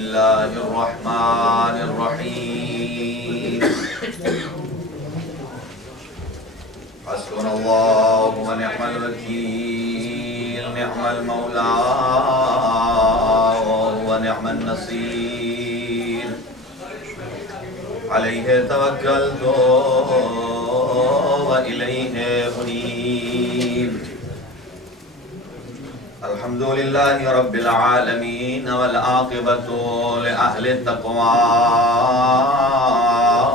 الله الرحمن الرحيم حسبنا الله ونعم الوكيل نعم المولى ونعم النصير عليه توكلت وإليه أنيب الحمد لله رب العالمين والعاقبة لأهل التقوى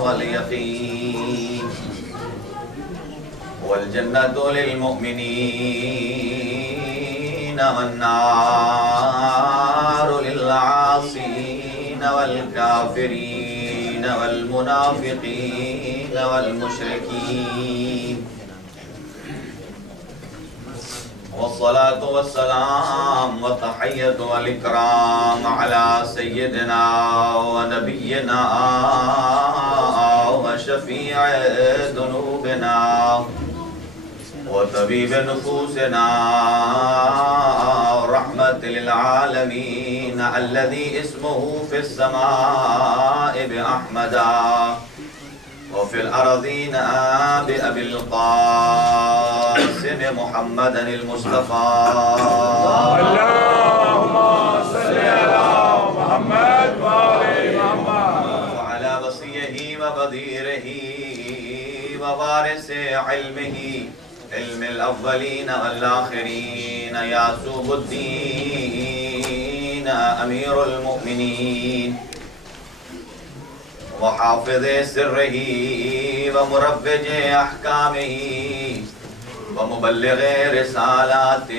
واليقين والجنة للمؤمنين والنار للعاصين والكافرين والمنافقين والمشركين والصلاة والسلام والتحية والإكرام على سيدنا ونبينا وشفيع ذنوبنا وطبيب نفوسنا ورحمة للعالمين الذي اسمه في السماء بأحمدا وفي الأرضين بأبي القاسم محمد المصطفى اللهم صل على محمد وآل محمد وعلى وصيه وبديره ووارث علمه علم الأولين والآخرين يعصوب الدين أمير المؤمنين وحافظ سره ومروج أحكامه ومبلغ رسالات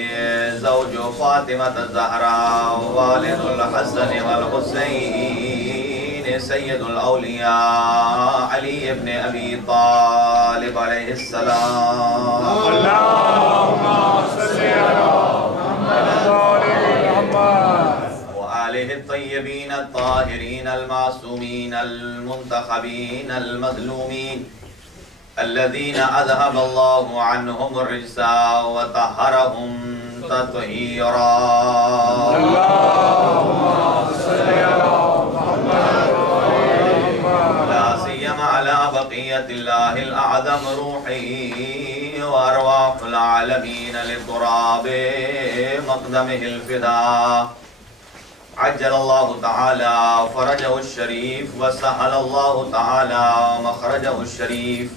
زوج فاطمة الزهراء والد الحسن والحسين سيد الأولياء علي بن أبي طالب عليه السلام اللهم صل على محمد وآل محمد وآله الطيبين الطاهرين المعصومين المنتخبين المظلومين الذين أذهب الله عنهم الرجس وطهرهم تطهيرا اللهم صل على محمد وآل محمد لا سيما على بقية الله الأعظم روحه وأرواح العالمين لتراب مقدمه الفداء عجل الله تعالى فرجه الشريف وسهل الله تعالى مخرجه الشريف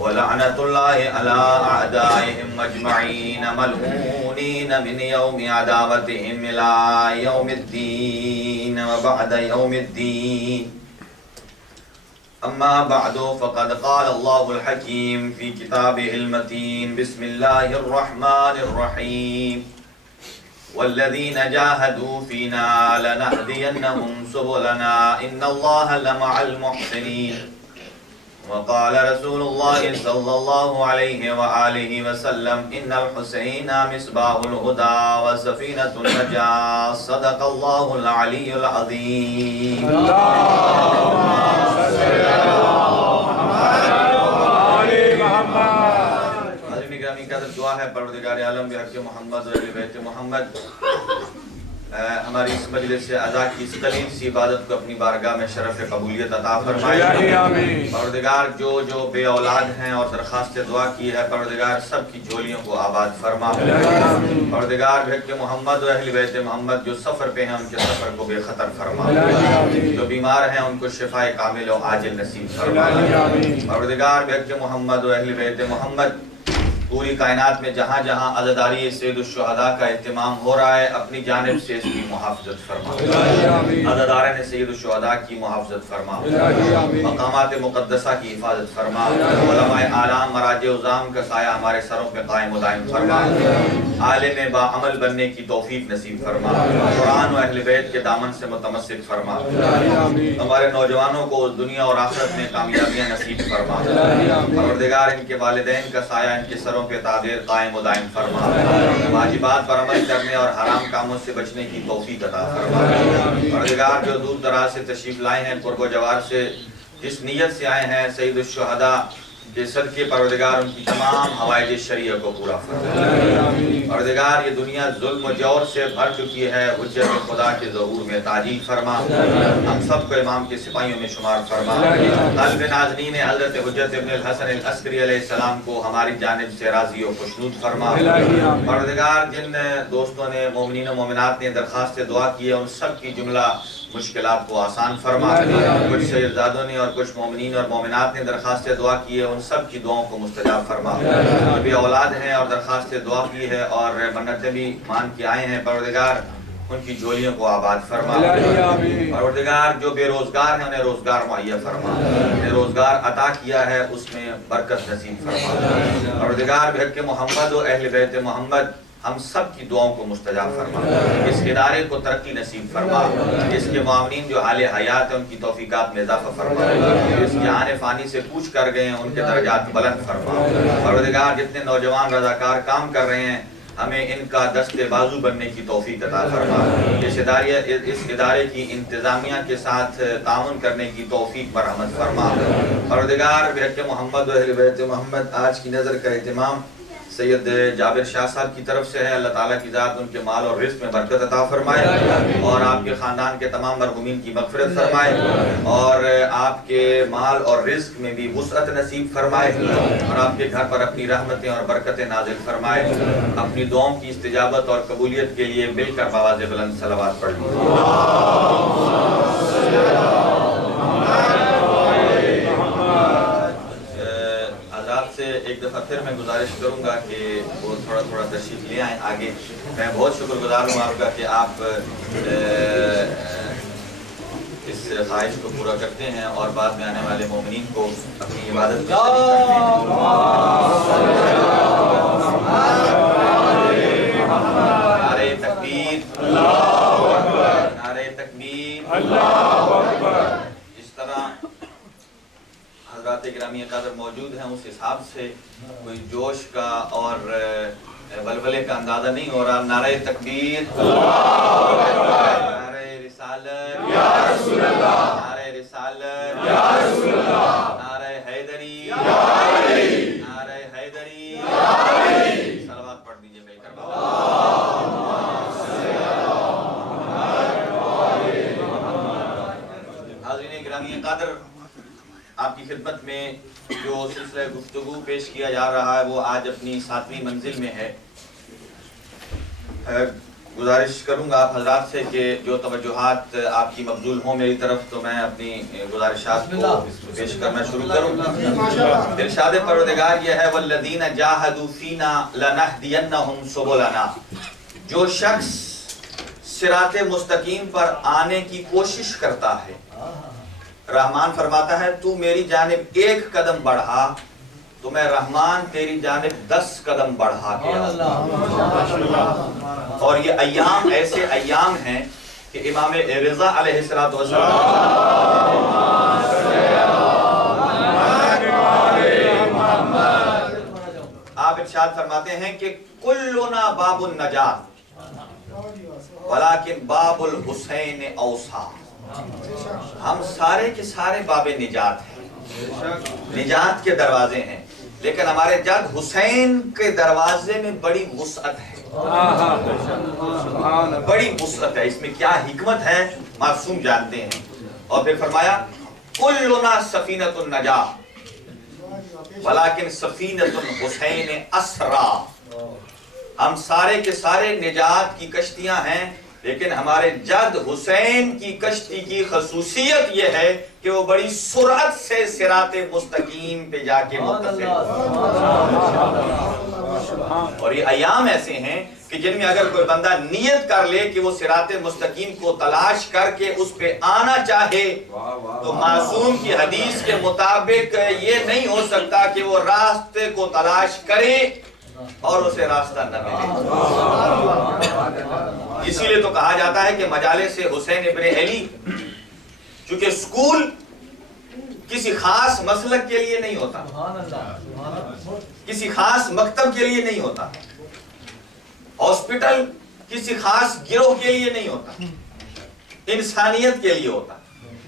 ولعنة الله على أعدائهم أجمعين ملعونين من يوم عداوتهم إلى يوم الدين وبعد يوم الدين أما بعد فقد قال الله الحكيم في كتابه المتين بسم الله الرحمن الرحيم والذين جاهدوا فينا لنهدينهم سبلنا إن الله لمع المحسنين وقال رسول الله صلى الله عليه وآله وسلم إن الحسين مصباح الهدى وسفينة النجاة صدق الله العلي العظيم اللهم صل على محمد وآل محمد حضرین گرامی کا دعا ہے پروردگار عالم بحق محمد و اہل بیت محمد ہماری اس مجلس سے ادا کی اس قلیل سی عبادت کو اپنی بارگاہ میں شرف قبولیت عطا فرمائے پروردگار جو بے اولاد ہیں اور درخواست دعا کی ہے پروردگار سب کی جھولیوں کو آباد فرما پروردگار بحق محمد و اہل بیت محمد جو سفر پہ ہیں ان کے سفر کو بے خطر فرما جو بیمار ہیں ان کو شفاء کامل و عاجل نصیب فرما پروردگار بحق محمد و اہل بیت محمد پوری کائنات میں جہاں جہاں عزاداری سید الشہداء کا اہتمام ہو رہا ہے اپنی جانب سے اس کی محافظت فرما عزادارین سید الشہداء کی محافظت فرما مقامات مقدسہ کی حفاظت فرما علماء اعلام مراجع عظام کا سایہ ہمارے سروں پہ قائم و دائم فرما عالم با عمل بننے کی توفیق نصیب فرما قرآن و اہل بیت کے دامن سے متمسک فرما ہمارے نوجوانوں کو دنیا اور آخرت میں کامیابیاں نصیب فرما پروردگار ان کے والدین کا سایہ ان کے سروں پہ تعدیر قائم و دائم فرما واجبات پر عمل کرنے اور حرام کاموں سے بچنے کی توفیق عطا فرما پروردگار جو دور دراز سے تشریف لائے ہیں قرب و جوار سے جس نیت سے آئے ہیں سید الشہداء کہ صدقے پروردگار ان کی تمام حوائج شریعہ کو پورا فرما۔ پروردگار یہ دنیا ظلم و جور سے بھر چکی ہے، حجت خدا کے ظہور میں تعجیل فرما، ہم سب کو امام کے سپاہیوں میں شمار فرما۔ قلب ناظرین حضرت حجت ابن الحسن العسکری علیہ السلام کو ہماری جانب سے راضی و خوشنود فرما۔ پروردگار جن دوستوں نے مومنین و مومنات نے درخواست دعا کی ہے ان سب کی جملہ مشکلات کو آسان فرما۔ کچھ سیدزادوں نے اور کچھ مومنین اور مومنات نے درخواست دعا کی ہے ان سب کی دعاؤں کو مستجاب فرما۔ جو بھی اولاد ہیں اور درخواست دعا کی ہے اور منتیں بھی مان کے آئے ہیں پروردگار ان کی جھولیوں کو آباد فرما۔ پروردگار جو بے روزگار ہیں انہیں روزگار مہیا فرما، انہیں روزگار عطا کیا ہے اس میں برکت نصیب فرما۔ پروردگار بحق محمد و اہل بیت محمد ہم سب کی دعاؤں کو مستجاب فرما، اس ادارے کو ترقی نصیب فرما، اس کے معاونین جو حال حیات ہیں ان کی توفیقات میں اضافہ فرما، اس جہان فانی سے کوچ کر گئے ہیں ان کے درجات بلند فرما۔ پروردگار جتنے نوجوان رضاکار کام کر رہے ہیں ہمیں ان کا دست بازو بننے کی توفیق عطا فرما، اس ادارے کی انتظامیہ کے ساتھ تعاون کرنے کی توفیق برحمت فرما۔ پروردگار بحق محمد و اہل بیت محمد آج کی نظر کا اہتمام سید جابر شاہ صاحب کی طرف سے ہے، اللہ تعالیٰ کی ذات ان کے مال اور رزق میں برکت عطا فرمائے اور آپ کے خاندان کے تمام مرحومین کی مغفرت فرمائے اور آپ کے مال اور رزق میں بھی وسعت نصیب فرمائے اور آپ کے گھر پر اپنی رحمتیں اور برکتیں نازل فرمائے۔ اپنی دعاؤں کی استجابت اور قبولیت کے لیے مل کر بآواز بلند صلوات پڑھ سے ایک دفعہ پھر میں گزارش کروں گا کہ وہ تھوڑا تھوڑا تشریف لے آئیں آگے۔ میں بہت شکر گزار ہوں آپ کا کہ آپ اس خواہش کو پورا کرتے ہیں اور بعد میں آنے والے مومنین کو اپنی عبادت میں نعرہ تکبیر، نعرہ تکبیر، اس طرح حضرات گرامی قدر موجود ہیں اس حساب سے کوئی جوش کا اور بلبلے کا اندازہ نہیں ہو رہا۔ نعرہ تکبیر، نعرہ رسالت یا رسول اللہ، نعرہ رسالت یا رسول اللہ، نعرہ حیدری یا علی، نعرہ حیدری یا علی، صلوات پڑھ دیجئے مل کر حاضرین گرامی قدر، آپ کی خدمت میں جو سلسلہ گفتگو پیش کیا جا رہا ہے وہ آج اپنی 7ویں منزل میں ہے۔ گزارش کروں گا آپ حضرات سے کہ جو توجہات آپ کی مبذول ہوں میری طرف تو میں اپنی گزارشات کو پیش کرنا شروع کروں۔ ارشاد پروردگار یہ ہے وَالَّذِينَ جَاهَدُوا فِينَا لَنَهْدِيَنَّهُمْ سُبُلَنَا، جو شخص صراط مستقیم پر آنے کی کوشش کرتا ہے، رحمان فرماتا ہے تو میری جانب 1 قدم بڑھا تو میں رحمان تیری جانب 10 قدم بڑھا کے اور یہ ایام ایسے ایام ہیں کہ امام رضا علیہ السلام آپ ارشاد فرماتے ہیں کہ کلنا باب النجات ولیکن باب الحسین اوسع، ہم سارے کے سارے باب نجات ہیں، نجات کے دروازے ہیں، لیکن ہمارے جد حسین کے دروازے میں بڑی وسعت ہے، بڑی وسعت ہے۔ اس میں کیا حکمت ہے معصوم جانتے ہیں۔ اور پھر فرمایا کلنا سفینۃ النجات ولیکن سفینۃ الحسین اسرا، ہم سارے کے سارے نجات کی کشتیاں ہیں لیکن ہمارے جد حسین کی کشتی کی خصوصیت یہ ہے کہ وہ بڑی سرعت سے صراط مستقیم پہ جا کے متصل، اور یہ ایام ایسے ہیں کہ جن میں اگر کوئی بندہ نیت کر لے کہ وہ صراط مستقیم کو تلاش کر کے اس پہ آنا چاہے تو معصوم کی حدیث کے مطابق یہ نہیں ہو سکتا کہ وہ راستے کو تلاش کرے اور اسے راستہ نہ ملے۔ اسی لیے تو کہا جاتا ہے کہ مجالس حسین ابن علی، چونکہ سکول کسی خاص مسلک کے لیے نہیں ہوتا، کسی خاص مکتب کے لیے نہیں ہوتا، ہاسپٹل کسی خاص گروہ کے لیے نہیں ہوتا، انسانیت کے لیے ہوتا۔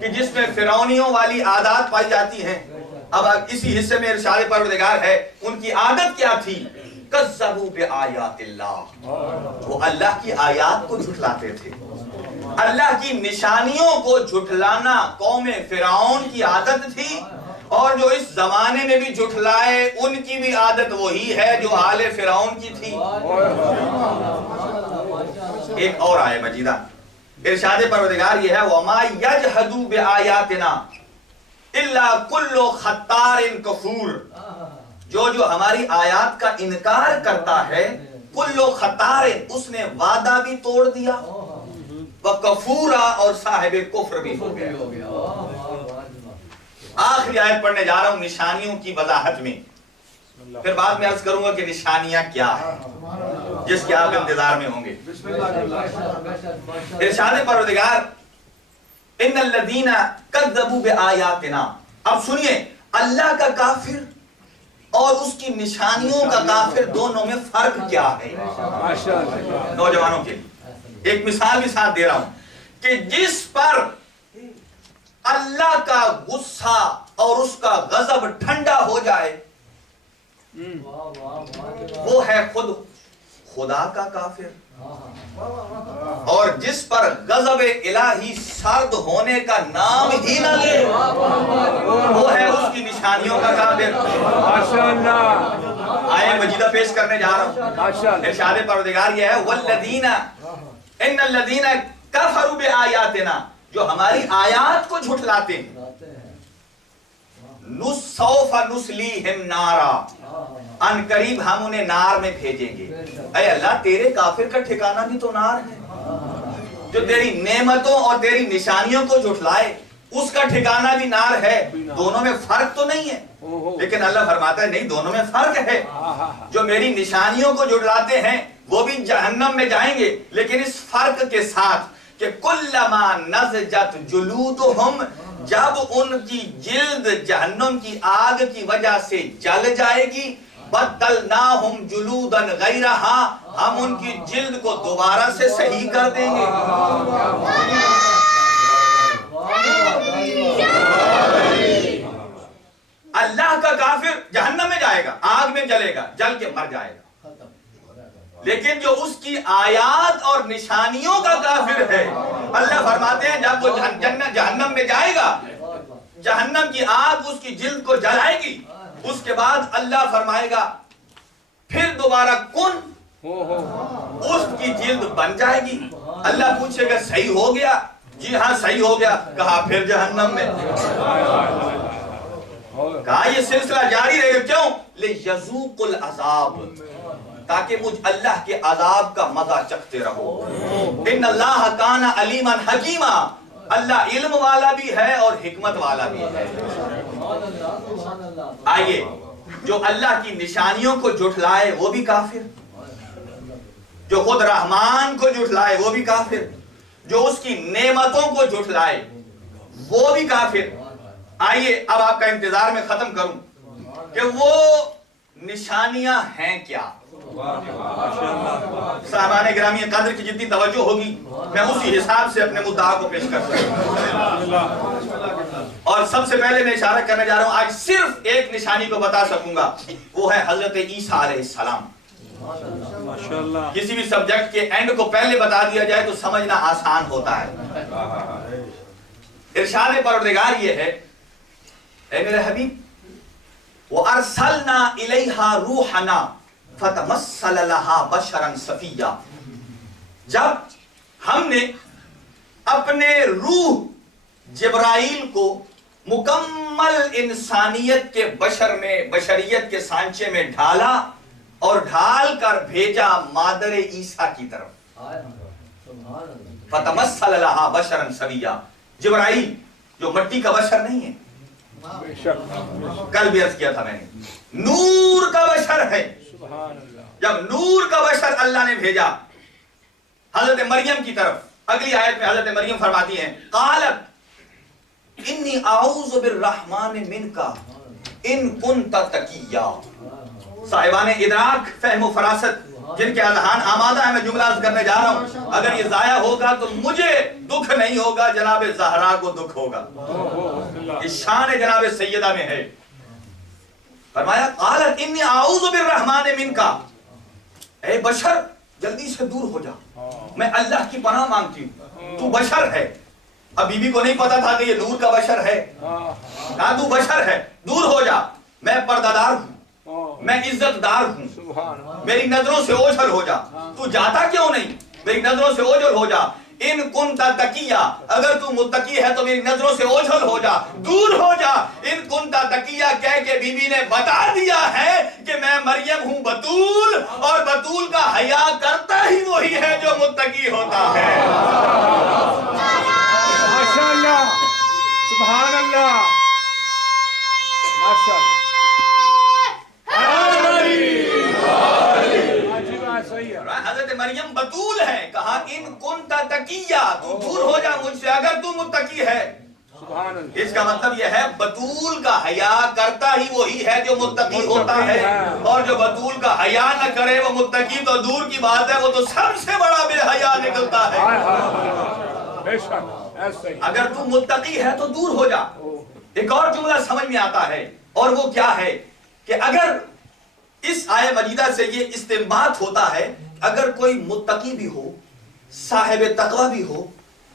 کہ جس میں فرعونیوں والی عادات پائی جاتی ہیں. اب اسی حصے میں ارشاد پروردگار ہے ان کی عادت کیا تھی؟ کذبوا بآیات اللہ، وہ اللہ کی آیات کو جھٹلاتے تھے. اللہ کی نشانیوں کو جھٹلانا قوم فرعون کی عادت تھی، اور جو اس زمانے میں بھی جھٹلائے ان کی بھی عادت وہی ہے جو حال فرعون کی تھی. ایک اور آیت مجیدہ ارشاد پروردگار یہ ہے وَمَا يَجْحَدُ بِآيَاتِنَا إِلَّا كُلُّ خَطَّارٍ كَفُورٍ، جو ہماری آیات کا انکار کرتا ہے کلو خطار، اس نے وعدہ بھی توڑ دیا، وکفورا، اور صاحب کفر بھی ہو گیا. آخری آیت پڑھنے جا رہا ہوں نشانیوں کی وضاحت میں، پھر بعد میں عرض کروں گا کہ نشانیاں کیا ہیں جس کے آپ انتظار میں ہوں گے. ارشاد پروردگار ان الذین کذبوا بآیاتنا. اب سنیے اللہ کا کافر اور اس کی نشانیوں کا کافر دونوں میں فرق کیا ہے. نوجوانوں کے لیے ایک مثال بھی ساتھ دے رہا ہوں کہ جس پر اللہ کا غصہ اور اس کا غضب ٹھنڈا ہو جائے وہ ہے خود خدا کا کافر، اور جس پر غضب الہی سرد ہونے کا نام ہی نہ لے وہ ہے اس کی نشانیوں کا کافر. آیت مجیدہ پیش کرنے جا رہا ہوں. ارشاد پروردگار یہ ہے والذین ان الذین کفروا بآیاتنا، جو ہماری آیات کو جھٹلاتے ہیں، سوف نصلیہم نارا، ان قریب ہم انہیں نار میں بھیجیں گے. اے اللہ تیرے کافر کا ٹھکانہ بھی تو نار ہے. جو تیری نعمتوں اور تیری نشانیوں کو جھٹلائے اس کا ٹھکانہ بھی نار ہے. دونوں میں فرق تو نہیں ہے، لیکن اللہ فرماتا ہے نہیں، دونوں میں فرق ہے. جو میری نشانیوں کو جھٹلاتے ہیں وہ بھی جہنم میں جائیں گے، لیکن اس فرق کے ساتھ کہ کلما نضجت جلودہم، جب ان کی جلد جہنم کی آگ کی وجہ سے جل جائے گی، بدلناہم جلودا غیرہا، ہم ان کی جلد کو دوبارہ سے صحیح کر دیں گے. اللہ کا کافر جہنم میں جائے گا، آگ میں جلے گا، جل کے مر جائے گا. لیکن جو اس کی آیات اور نشانیوں کا کافر ہے، اللہ فرماتے ہیں جب وہ جہنم میں جائے گا، جہنم کی آگ اس کی جلد کو جلائے گی، اس کے بعد اللہ فرمائے گا پھر دوبارہ کن، اس کی جلد بن جائے گی. اللہ پوچھے گا صحیح ہو گیا؟ جی ہاں صحیح ہو گیا. کہا پھر جہنم میں. کہا یہ سلسلہ جاری رہے گا. کیوں؟ لِيَذُوقُ الْعَذَابِ، تاکہ مجھ اللہ کے عذاب کا مزہ چکھتے رہو. ان اللہ کان علیما حکیما، اللہ علم والا بھی ہے اور حکمت والا بھی ہے. آئیے جو اللہ کی نشانیوں کو جھٹلائے وہ بھی کافر، جو خود رحمان کو جھٹلائے وہ بھی کافر، جو اس کی نعمتوں کو جھٹلائے وہ بھی کافر. آئیے اب آپ کا انتظار میں ختم کروں کہ وہ نشانیاں ہیں کیا. صاحبان گرامی قدر کی جتنی توجہ ہوگی میں اسی حساب سے اپنے مدعا کو پیش کر سکتا ہوں. اور سب سے پہلے میں اشارہ کرنے جا رہا ہوں، آج صرف ایک نشانی کو بتا سکوں گا، وہ ہے حضرت عیسیٰ علیہ السلام. کسی بھی سبجیکٹ کے اینڈ کو پہلے بتا دیا جائے تو سمجھنا آسان ہوتا ہے. ارشاد پروردگار یہ ہے اے میرے حبیب وَأَرْسَلْنَا إِلَيْهَا رُوحَنَا فَتَمَثَّلَ لَهَا بَشَرًا صَفِيًّا، جب ہم نے اپنے روح جبرائیل کو مکمل انسانیت کے بشر میں، بشریت کے سانچے میں ڈھالا اور ڈھال کر بھیجا مادر عیسیٰ کی طرف. فَتَمَثَّلَ لَهَا بَشَرًا صَفِيًّا، جبرائیل جو مٹی کا بشر نہیں ہے، کل بھی عرض کیا تھا میں نے، نور کا بشر ہے. جب نور کا بشر اللہ نے بھیجا حضرت مریم کی طرف، اگلی آیت میں حضرت مریم فرماتی ہیں قالت انی اعوذ بالرحمن منک ان کنت تقیا، صاحبان ادراک فہم و فراست جن کے اذہان آمادہ ہے میں جملہ عرض کرنے جا رہا ہوں، اگر یہ ضائع ہوگا تو مجھے دکھ نہیں ہوگا، جناب زہرا کو دکھ ہوگا. اس شان جناب سیدہ میں ہے. فرمایا قالت انی اعوذ بالرحمن منکا، اے بشر جلدی سے دور ہو جا، میں اللہ کی پناہ مانگتی ہوں، تو بشر ہے. اب بی بی کو نہیں پتا تھا کہ یہ نور کا بشر ہے. کہا تو بشر ہے، دور ہو جا، میں پردہ دار ہوں، میں عزت دار ہوں، میری نظروں سے اوجھل ہو جا. تو جاتا کیوں نہیں؟ میری نظروں سے اوجھل ہو جا. ان کنتا تقیہ، اگر تو متقی ہے تو میری نظروں سے اوجھل ہو جا، دور ہو جا. ان کنتا تقیہ کہہ کے بی بی نے بتا دیا ہے کہ میں مریم ہوں بتول، اور بتول کا حیا کرتا ہی وہی ہے جو متقی ہوتا ہے. ماشاءاللہ، سبحان اللہ، ماشاءاللہ. حضرت مریم بتول ہے، کہا ان کنتا تقیہ، تو دور ہو جا مجھ سے اگر تو متقی ہے. اس کا مطلب یہ ہے بتول کا حیا کرتا ہی وہی ہے جو متقی ہوتا ہے، اور جو بتول کا حیا نہ کرے وہ متقی تو دور کی بات ہے، وہ تو سب سے بڑا بے حیا نکلتا ہے. اگر تو متقی ہے تو دور ہو جا. ایک اور جملہ سمجھ میں آتا ہے، اور وہ کیا ہے کہ اگر اس آیہ مجیدہ سے یہ استنباط ہوتا ہے اگر کوئی متقی بھی ہو، صاحب تقوی بھی ہو،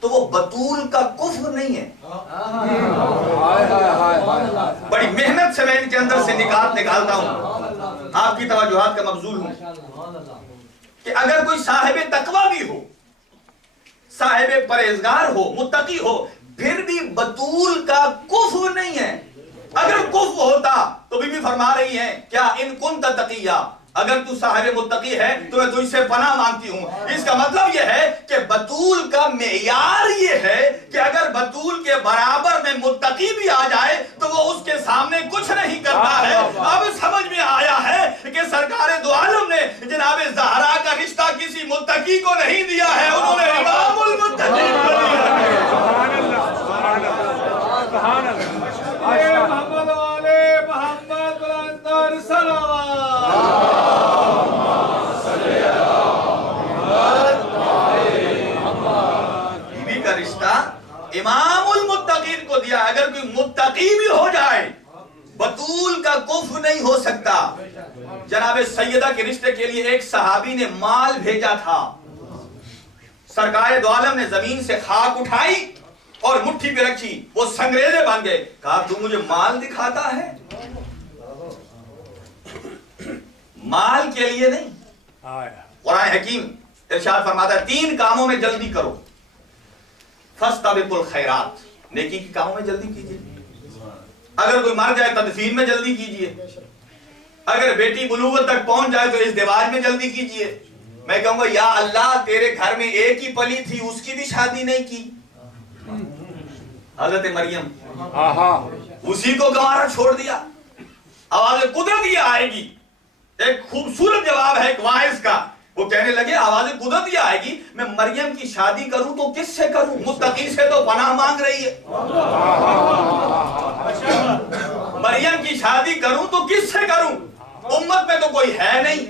تو وہ بتول کا کفر نہیں ہے. بڑی محنت سے میں ان کے اندر سے نکات نکالتا ہوں، آپ کی توجہات کا مبذول ہوں، کہ اگر کوئی صاحب تقوی بھی ہو، صاحب پرہیزگار ہو، متقی ہو، پھر بھی بتول کا کفر نہیں ہے. اگر کفر ہوتا تو بی بی فرما رہی ہیں کیا ان کنت تقیہ، اگر تو صاحب متقی ہے تو میں تجھ سے پناہ مانگتی ہوں. اس کا مطلب یہ ہے کہ بتول کا معیار یہ ہے کہ اگر بتول کے برابر میں متقی بھی آ جائے تو وہ اس کے سامنے کچھ نہیں کرتا ہے. اب سمجھ میں آیا ہے کہ سرکار دو عالم نے جناب زہرا کا رشتہ کسی متقی کو نہیں دیا ہے، انہوں نے امام المتقین کو دیا ہے. سبحان اللہ. محمد والے محمد اندر صلوات. بیوی کا رشتہ امام المتقین کو دیا. اگر کوئی متقی بھی ہو جائے بتول کا کفر نہیں ہو سکتا. جناب سیدہ کے رشتے کے لیے ایک صحابی نے مال بھیجا تھا. سرکار دو عالم نے زمین سے خاک اٹھائی اور مٹھی پہ رکھی، وہ سنگریزے بن گئے. کہا تو مجھے مال دکھاتا ہے؟ مال کے لیے نہیں. قرآن حکیم ارشاد فرماتا ہے 3 کاموں میں جلدی کرو. فاستبقوا الخیرات، نیکی کے کاموں میں جلدی کیجئے. اگر کوئی مر جائے تدفین میں جلدی کیجئے. اگر بیٹی بلوغت تک پہنچ جائے تو ازدواج میں جلدی کیجئے. میں کہوں گا یا اللہ تیرے گھر میں ایک ہی پلی تھی، اس کی بھی شادی نہیں کی. حضرت مریم اسی کو گوارا چھوڑ دیا. آواز قدرت یہ آئے گی. ایک خوبصورت جواب ہے ایک واعظ کا. وہ کہنے لگے آواز قدرت یہ آئے گی میں مریم کی شادی کروں تو کس سے کروں؟ متقی سے تو پناہ مانگ رہی ہے. مریم کی شادی کروں تو کس سے کروں؟ امت میں تو کوئی ہے نہیں.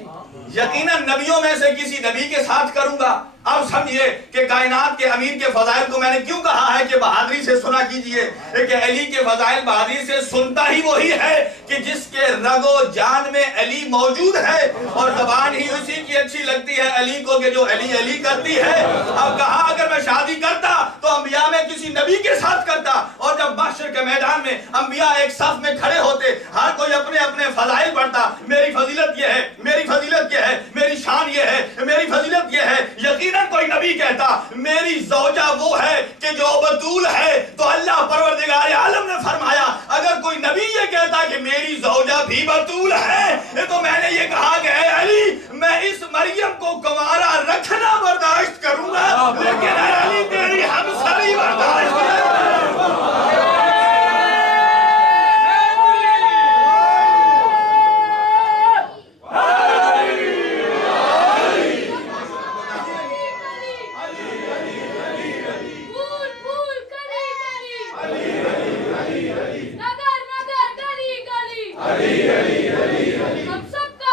یقیناً نبیوں میں سے کسی نبی کے ساتھ کروں گا. اب سمجھئے کہ کائنات کے امیر کے فضائل کو میں نے کیوں کہا ہے کہ بہادری سے سنا کیجئے. کہ علی کے فضائل بہادری سے سنتا ہی وہی ہے کہ جس کے رگ و جان میں علی موجود ہے، اور زبان ہی اسی کی اچھی لگتی ہے علی کو کہ جو علی علی کرتی ہے. اب کہا اگر میں شادی کرتا تو انبیاء میں کسی نبی کے ساتھ کرتا، اور جب محشر کے میدان میں انبیاء ایک صف میں کھڑے ہوتے، ہر کوئی اپنے اپنے فضائل پڑھتا. میری فضیلت یہ ہے، میری فضیلت یہ ہے، میری شان یہ ہے، میری فضیلت یہ ہے. یقیناً کوئی نبی کہتا میری زوجہ وہ ہے کہ جو بتول ہے، تو اللہ پروردگار عالم نے فرمایا اگر کوئی نبی یہ کہتا کہ میری زوجہ بھی بتول ہے تو میں نے یہ کہا کہ اے علی میں اس مریم کو کنوارا رکھنا برداشت کروں گا، لیکن اے علی تیری ہمسری برداشت کروں گا. ہم سب کا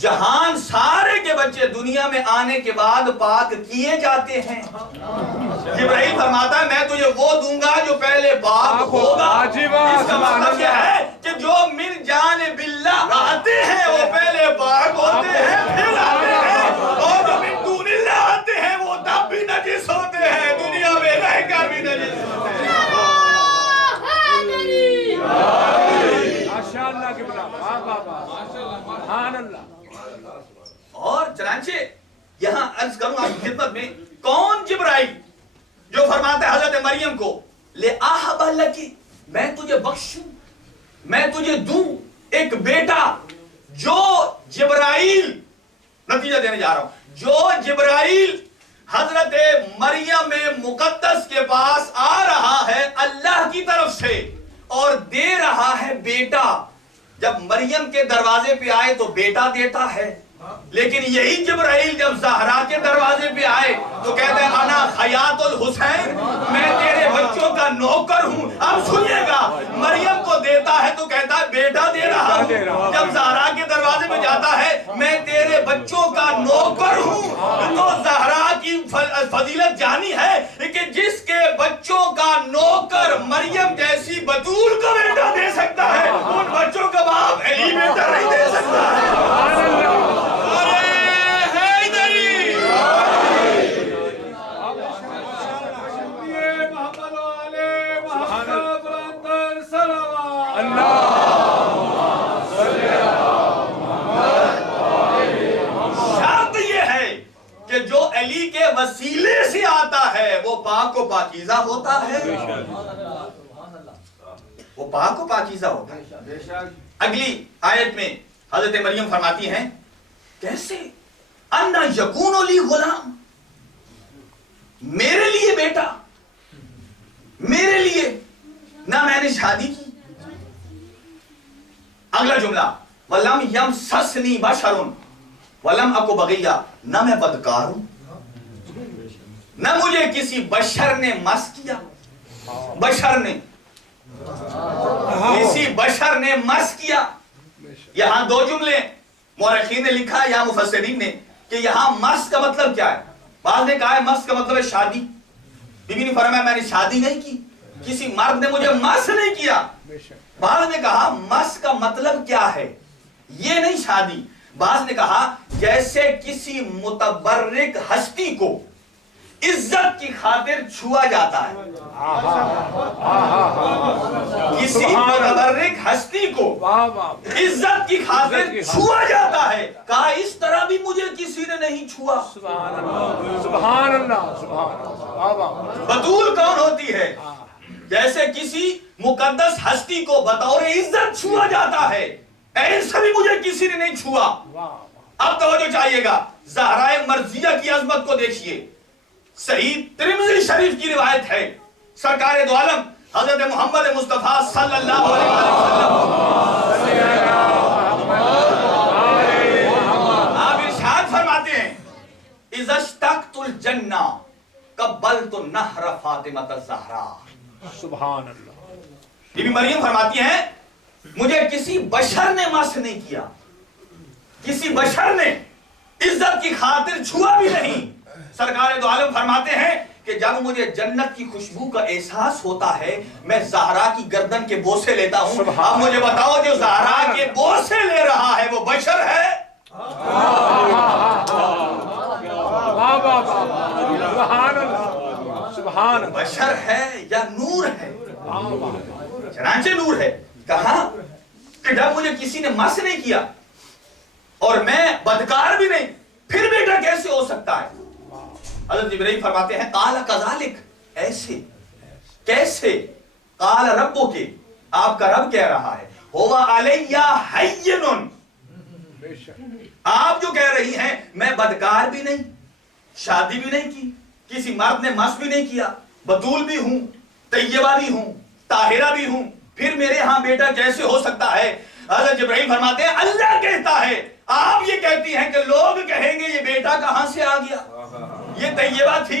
جہان سارے کے بچے دنیا میں آنے کے بعد پاک کیے جاتے ہیں. جبرائیل فرماتا ہے میں تجھے وہ دوں گا جو پہلے پاک ہوگا. اس کا مطلب یہ ہے کہ جو من جانب اللہ آتے ہیں وہ پہلے پاک ہوتے ہیں پھر آتے ہیں، اور جو من دون اللہ آتے ہیں وہ تب بھی نجس ہوتے ہیں، دنیا میں رہ کر بھی نجس ہوتے ہیں. ماشاءاللہ کی بلا سبحان اللہ. اور چنانچہ یہاں عرض کروں آپ کی خدمت میں، کون جبرائیل جو فرماتا ہے حضرت مریم کو لے آہب لکی، میں تجھے بخشوں، میں تجھے دوں ایک بیٹا. جو جبرائیل، نتیجہ دینے جا رہا ہوں، جو جبرائیل حضرت مریم مقدس کے پاس آ رہا ہے اللہ کی طرف سے اور دے رہا ہے بیٹا. جب مریم کے دروازے پہ آئے تو بیٹا دیتا ہے، لیکن یہی جبرائیل جب زہرا کے دروازے پہ آئے تو کہتے ہیں انا خیاط الحسین، میں تیرے بچوں کا نوکر ہوں. اب سنیے گا، مریم کو دیتا ہے تو کہتا ہے بیٹا دے رہا ہوں. جب زہرا کے دروازے پہ جاتا ہے میں تیرے بچوں کا نوکر ہوں. تو زہرا کی فضیلت جانی ہے کہ جس کے بچوں کا نوکر مریم جیسی بطول کو بیٹا دے سکتا ہے، ان بچوں کا باپ علی بیٹا نہیں دے سکتا ہے. شرط یہ ہے کہ جو علی کے وسیلے سے آتا ہے وہ پاک و پاکیزہ ہوتا ہے، وہ پاک و پاکیزہ ہوتا ہے. اگلی آیت میں حضرت مریم فرماتی ہیں کیسے انا یکون لی غلام، میرے لیے بیٹا، میرے لیے نہ میں نے شادی کی. اگلا جملہ وَلَمْ يَمْسَسْنِي بَشَرٌ وَلَمْ أَكُ بَغِيًّا، نہ میں بدکار ہوں، نہ مجھے کسی بشر نے مس کیا. بشر نے، کسی بشر نے مس کیا. یہاں دو جملے مورخین نے لکھا یا مفسرین نے کہ یہاں مس کا مطلب کیا ہے. بعض نے کہا ہے مس کا مطلب ہے شادی. بی بی نے فرمایا میں نے شادی نہیں کی، کسی مرد نے مجھے مس نہیں کیا. بعض نے کہا مس کا مطلب کیا ہے، یہ نہیں شادی. بعض نے کہا جیسے کسی متبرک ہستی کو عزت کی خاطر چھوا جاتا ہے، کسی متبرک ہستی کو عزت کی خاطر چھوا جاتا ہے. کہا اس طرح بھی مجھے کسی نے نہیں چھوا. سبحان اللہ سبحان اللہ. بطول کون ہوتی ہے؟ جیسے کسی مقدس ہستی کو بطور عزت چھوا جاتا ہے، ایسا بھی مجھے کسی نے نہیں چھوا. اب توجہ چاہیے گا، زہرائے مرضیہ کی عظمت کو دیکھیے. صحیح ترمذی شریف کی روایت ہے، سرکار دو عالم حضرت محمد مصطفیٰ صلی اللہ علیہ وسلم آپ ارشاد فرماتے ہیں اذا اشتقت الجنہ قبلت نہر فاطمہ الزہراء. سبحان اللہ. بی بی مریم فرماتی ہیں مجھے کسی بشر نے مس نہیں کیا، کسی بشر نے عزت کی خاطر چھوا بھی نہیں. سرکار دو عالم فرماتے ہیں کہ جب مجھے جنت کی خوشبو کا احساس ہوتا ہے میں زہرا کی گردن کے بوسے لیتا ہوں. اب مجھے بتاؤ جو زہرا کے بوسے لے رہا ہے وہ بشر ہے؟ سبحان اللہ. بشر ہے یا نور ہے؟ چنانچہ نور ہے. کہا کہ جب مجھے کسی نے مس نہیں کیا اور میں بدکار بھی نہیں، پھر بیٹا کیسے ہو سکتا ہے؟ حضرت جبرائیل فرماتے ہیں قال کذالک، ایسے کیسے؟ قال ربک، آپ کا رب کہہ رہا ہے هو علی حین، آپ جو کہہ رہی ہیں میں بدکار بھی نہیں، شادی بھی نہیں کی، کسی مرد نے مس بھی نہیں کیا، بطول بھی ہوں، طیبہ بھی ہوں، طاہرہ بھی ہوں، پھر میرے ہاں بیٹا کیسے ہو سکتا ہے؟ حضرت جبرائیل فرماتے ہیں اللہ کہتا ہے، آپ یہ کہتی ہیں کہ لوگ کہیں گے یہ بیٹا کہاں سے آ گیا، یہ طیبہ تھی،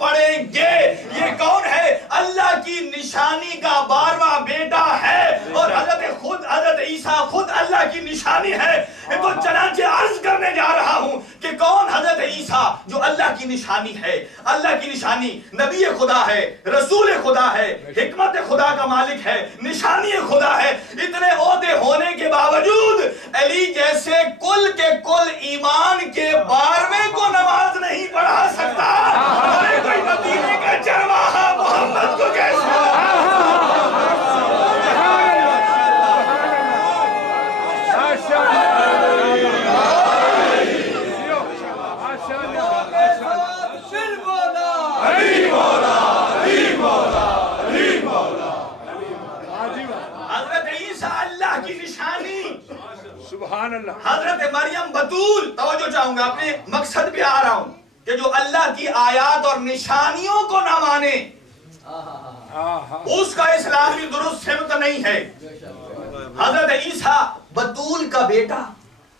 پڑھیں گے. یہ کون ہے؟ اللہ کی نشانی کا 12واں بیٹا ہے. اور حضرت عیسیٰ خود اللہ کی نشانی ہے. تو چنانچہ عرض کرنے جا رہا ہوں کہ کون حضرت عیسیٰ جو اللہ کی نشانی ہے. اللہ کی نشانی نبی خدا ہے, رسول خدا ہے, حکمت خدا کا مالک ہے, نشانی خدا ہے. اتنے عہدے ہونے کے باوجود علی جیسے کل کے کل ایمان کے 12ویں کو نماز نہیں پڑھا سکتا. ارے کوئی مدینے کا چرواہا محمد کو کیسے سبحان اللہ. حضرت مریم بطول, توجہ چاہوں گا, اپنے مقصد پہ آ رہا ہوں کہ جو اللہ کی آیات اور نشانیوں کو نہ مانے اس کا اسلامی درست سمت نہیں ہے. حضرت عیسیٰ بطول کا بیٹا,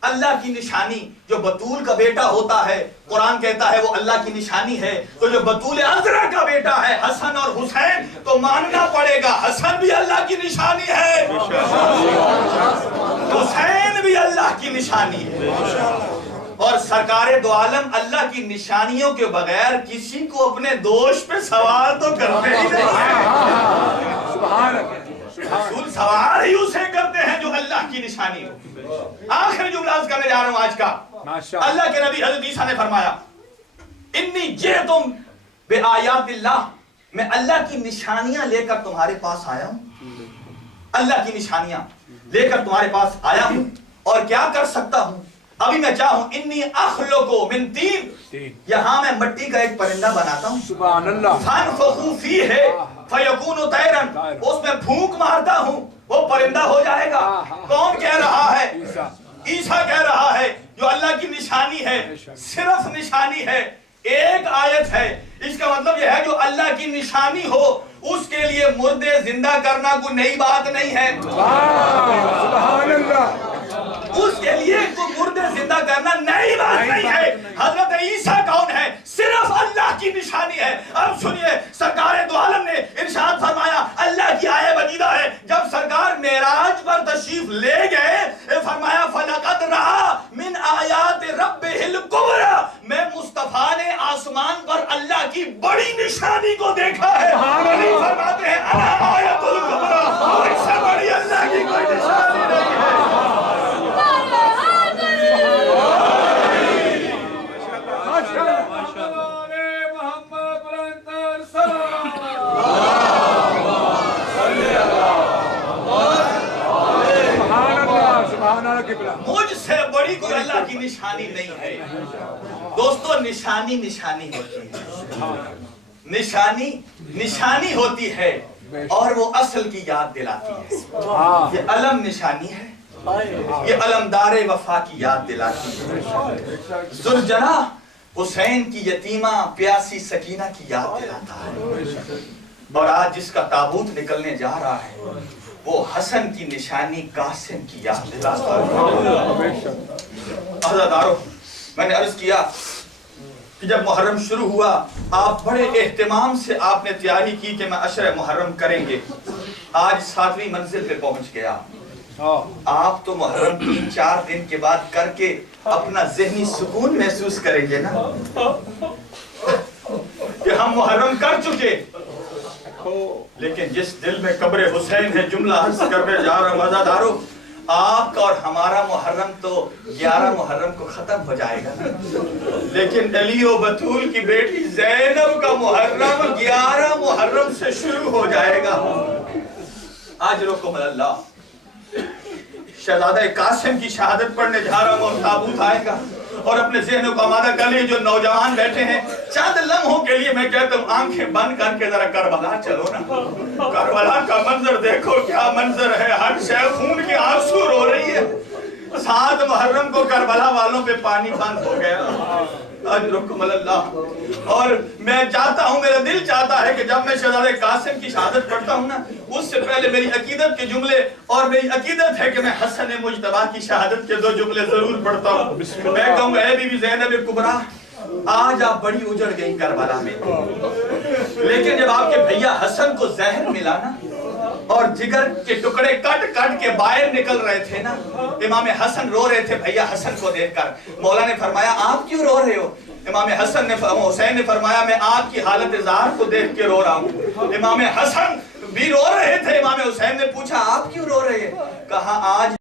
اللہ کی نشانی. جو بطول کا بیٹا ہوتا ہے قرآن کہتا ہے وہ اللہ کی نشانی ہے. تو جو بطول عذرا کا بیٹا ہے حسن اور حسین, تو ماننا پڑے گا حسن بھی اللہ کی نشانی ہے, حسین بھی اللہ کی نشانی ہے. اور سرکار دو عالم اللہ کی نشانیوں کے بغیر کسی کو اپنے دوش پہ سوال تو کرتے ہی نہیں ہیں. سبحان اللہ. رسول سوال ہی اسے کرتے ہیں جو اللہ کی نشانی ہو. آخری جملہ عرض کرنے جا رہا ہوں آج کا. اللہ کے نبی حضرت عیسیٰ نے فرمایا انی جئتم بآیات اللہ, میں اللہ کی نشانیاں لے کر تمہارے پاس آیا ہوں. اللہ کی نشانیاں لے کر تمہارے پاس آیا ہوں. اور کیا کر سکتا ہوں؟ ابھی میں چاہوں انی اخلقو من طین, یہاں میں مٹی کا ایک پرندہ بناتا ہوں. سبحان اللہ. فانفخوا فیہ فیکون طیرا, اس میں پھونک مارتا ہوں وہ پرندہ ہو جائے گا. کون کہہ رہا ہے؟ عیسیٰ کہہ رہا ہے. جو اللہ کی نشانی ہے, صرف نشانی ہے, ایک آیت ہے. اس کا مطلب یہ ہے جو اللہ کی نشانی ہو اس کے لیے مردے زندہ کرنا کوئی نئی بات نہیں ہے. سبحان اللہ. اس کے لیے کوئی مردے زندہ کرنا نئی بات نہیں ہے. حضرت عیسیٰ کون ہے؟ صرف اللہ کی نشانی ہے. اب سنیے, سرکار دو عالم نے ارشاد فرمایا, اللہ کی آیت بدیدہ ہے. جب سرکار معراج پر تشریف لے گئے فرمایا فلقد رأى من آیات ربہ الکبریٰ, میں مصطفیٰ نے آسمان پر اللہ کی بڑی نشانی کو دیکھا ہے. فرماتے ہیں انا آیت الکبریٰ, اس سے بڑی اللہ کی کوئی نشانی نہیں ہے. مجھ سے بڑی کوئی اللہ کی نشانی نہیں ہے. دوستو نشانی نشانی ہوتی ہے, نشانی نشانی ہوتی ہے اور وہ اصل کی یاد دلاتی ہے. یہ علم نشانی ہے, یہ علمدار وفا کی یاد دلاتی ہے. ذوالجناح حسین کی یتیمہ پیاسی سکینہ کی یاد دلاتا ہے. اور آج جس کا تابوت نکلنے جا رہا ہے وہ حسن کی نشانی قاسم کی یاد دلاتا ہے. عزادارو, میں نے عرض کیا کہ جب محرم شروع ہوا آپ بڑے اہتمام سے آپ نے تیاری کی کہ میں عشر محرم کریں گے. آج 7ویں منزل پہ پہنچ گیا. آپ تو محرم 3-4 دن کے بعد کر کے اپنا ذہنی سکون محسوس کریں گے نا کہ ہم محرم کر چکے. لیکن جس دل میں قبر حسین ہے, جملہ عرض کرنے جا رہا ہوں عزادارو, آپ کا اور ہمارا محرم تو 11 محرم کو ختم ہو جائے گا, لیکن علی و بطول کی بیٹی زینب کا محرم 11 محرم سے شروع ہو جائے گا. اجرکم اللہ. شہزادہ قاسم کی شہادت پڑھنے جا رہا ہوں اور تابوت آئے گا. اور اپنے ذہنوں کو آمادہ کر لیے, جو نوجوان بیٹھے ہیں چند لمحوں کے لیے میں کہتا ہوں آنکھیں بند کر کے ذرا کربلا چلو نا. کربلا کا منظر دیکھو, کیا منظر ہے, ہر شے خون کے آنسو رو رہی ہے. 7 محرم کو کربلا والوں پہ پانی بند ہو گیا. اجرکم اللہ. اور میں چاہتا ہوں, میرا دل چاہتا ہے کہ جب میں شہزادہ قاسم کی شہادت پڑھتا ہوں نا, اس سے پہلے میری عقیدت کے جملے, اور میری عقیدت ہے کہ میں حسن مجتبیٰ کی شہادت کے 2 جملے ضرور پڑھتا ہوں. میں کہوں گا اے بی بی زینب کبریٰ, آج آپ بڑی اجڑ گئی کربلا میں، لیکن جب آپ کے بھیا حسن کو زہر ملا نا اور جگر کے ٹکڑے کٹ کٹ کے باہر نکل رہے تھے نا، امام حسن رو رہے تھے بھیا حسن کو دیکھ کر۔ مولا نے فرمایا آپ کیوں رو رہے ہو؟ امام حسین نے فرمایا میں آپ کی حالت زہر کو دیکھ کے رو رہا ہوں۔ امام حسن بھی رو رہے تھے، امام حسین نے پوچھا آپ کیوں رو رہے ہیں؟ کہا آج